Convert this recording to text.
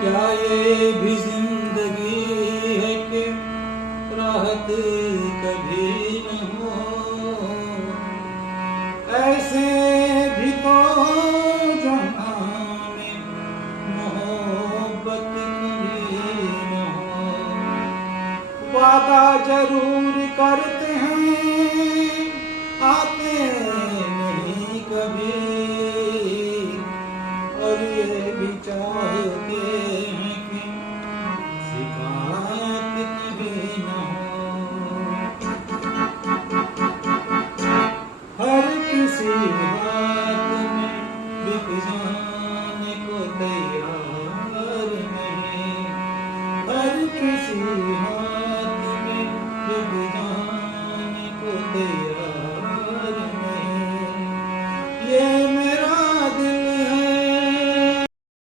क्या ये भी जिंदगी है कि राहत कभी न हो, ऐसे भी तो जहां में मोहब्बत कभी न हो। वादा जरूर करते हैं